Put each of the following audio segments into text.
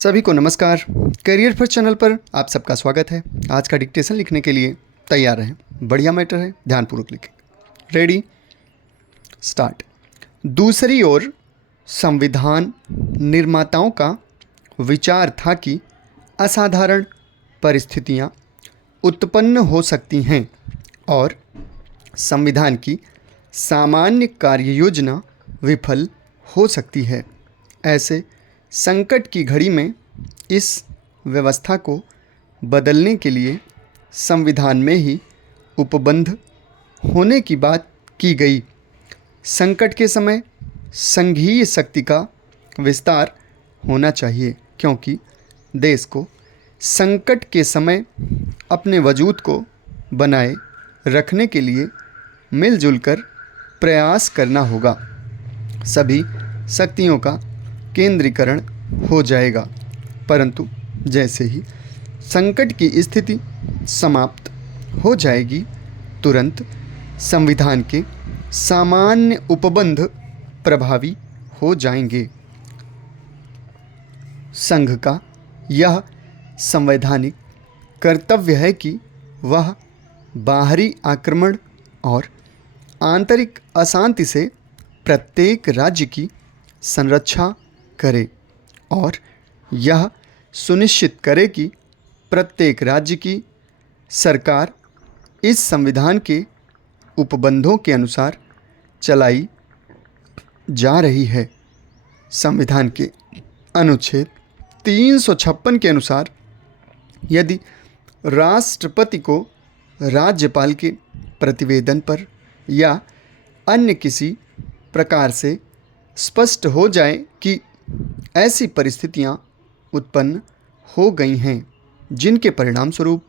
सभी को नमस्कार। करियर फर्स्ट चैनल पर आप सबका स्वागत है। आज का डिक्टेशन लिखने के लिए तैयार रहें। बढ़िया मैटर है, ध्यानपूर्वक लिखें। Ready, start. दूसरी ओर संविधान निर्माताओं का विचार था कि असाधारण परिस्थितियां उत्पन्न हो सकती हैं और संविधान की सामान्य कार्य योजना विफल हो सकती है। ऐसे संकट की घड़ी में इस व्यवस्था को बदलने के लिए संविधान में ही उपबंध होने की बात की गई। संकट के समय संघीय शक्ति का विस्तार होना चाहिए, क्योंकि देश को संकट के समय अपने वजूद को बनाए रखने के लिए मिलजुल कर प्रयास करना होगा। सभी शक्तियों का केंद्रीकरण हो जाएगा, परंतु जैसे ही संकट की स्थिति समाप्त हो जाएगी, तुरंत संविधान के सामान्य उपबंध प्रभावी हो जाएंगे। संघ का यह संवैधानिक कर्तव्य है कि वह बाहरी आक्रमण और आंतरिक अशांति से प्रत्येक राज्य की संरक्षा करे और यह सुनिश्चित करे कि प्रत्येक राज्य की सरकार इस संविधान के उपबंधों के अनुसार चलाई जा रही है। संविधान के अनुच्छेद 356 के अनुसार यदि राष्ट्रपति को राज्यपाल के प्रतिवेदन पर या अन्य किसी प्रकार से स्पष्ट हो जाए कि ऐसी परिस्थितियां उत्पन्न हो गई हैं जिनके परिणाम स्वरूप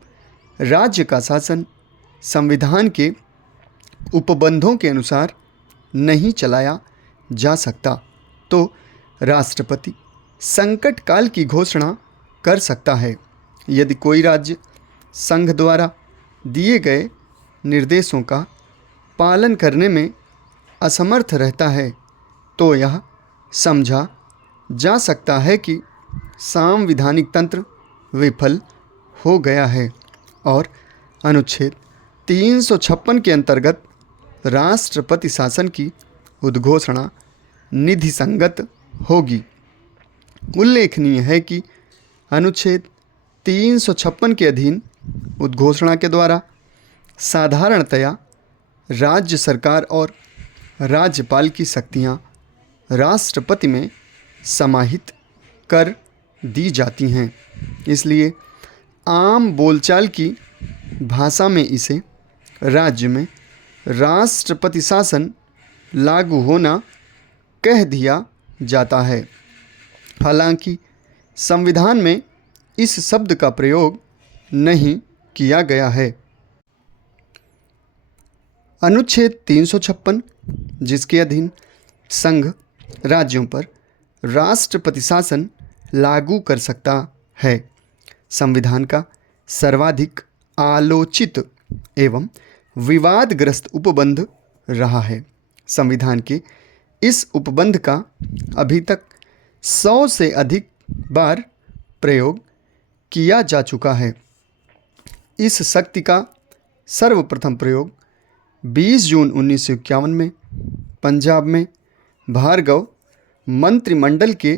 राज्य का शासन संविधान के उपबंधों के अनुसार नहीं चलाया जा सकता, तो राष्ट्रपति संकट काल की घोषणा कर सकता है। यदि कोई राज्य संघ द्वारा दिए गए निर्देशों का पालन करने में असमर्थ रहता है, तो यह समझा जा सकता है कि सांविधानिक तंत्र विफल हो गया है और अनुच्छेद 356 के अंतर्गत राष्ट्रपति शासन की उद्घोषणा निधि संगत होगी। उल्लेखनीय है कि अनुच्छेद 356 के अधीन उद्घोषणा के द्वारा साधारणतया राज्य सरकार और राज्यपाल की शक्तियां राष्ट्रपति में समाहित कर दी जाती हैं। इसलिए आम बोलचाल की भाषा में इसे राज्य में राष्ट्रपति शासन लागू होना कह दिया जाता है। हालांकि संविधान में इस शब्द का प्रयोग नहीं किया गया है। अनुच्छेद 356, जिसके अधीन संघ राज्यों पर राष्ट्रपति शासन लागू कर सकता है, संविधान का सर्वाधिक आलोचित एवं विवादग्रस्त उपबंध रहा है। संविधान के इस उपबंध का अभी तक 100 से अधिक बार प्रयोग किया जा चुका है। इस शक्ति का सर्वप्रथम प्रयोग 20 जून 1951 में पंजाब में भार्गव मंत्रिमंडल के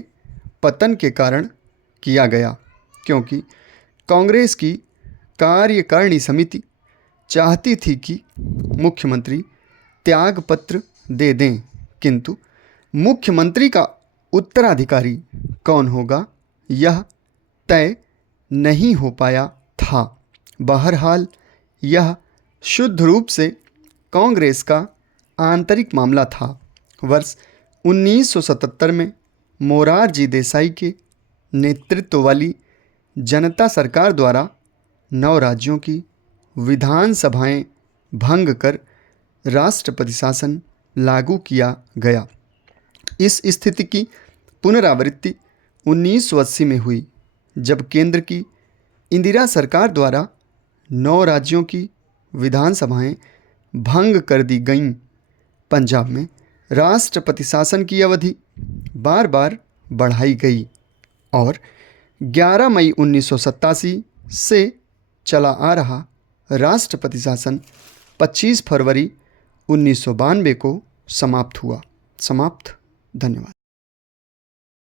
पतन के कारण किया गया, क्योंकि कांग्रेस की कार्यकारिणी समिति चाहती थी कि मुख्यमंत्री त्यागपत्र दे दें, किंतु मुख्यमंत्री का उत्तराधिकारी कौन होगा यह तय नहीं हो पाया था। बहरहाल यह शुद्ध रूप से कांग्रेस का आंतरिक मामला था। वर्ष 1977 में मोरारजी देसाई के नेतृत्व वाली जनता सरकार द्वारा 9 राज्यों की विधानसभाएं भंग कर राष्ट्रपति शासन लागू किया गया। इस स्थिति की पुनरावृत्ति 1980 में हुई, जब केंद्र की इंदिरा सरकार द्वारा 9 राज्यों की विधानसभाएं भंग कर दी गईं। पंजाब में राष्ट्रपति शासन की अवधि बार बार बढ़ाई गई और 11 मई 1987 से चला आ रहा राष्ट्रपति शासन 25 फरवरी 1992 को समाप्त हुआ। समाप्त। धन्यवाद।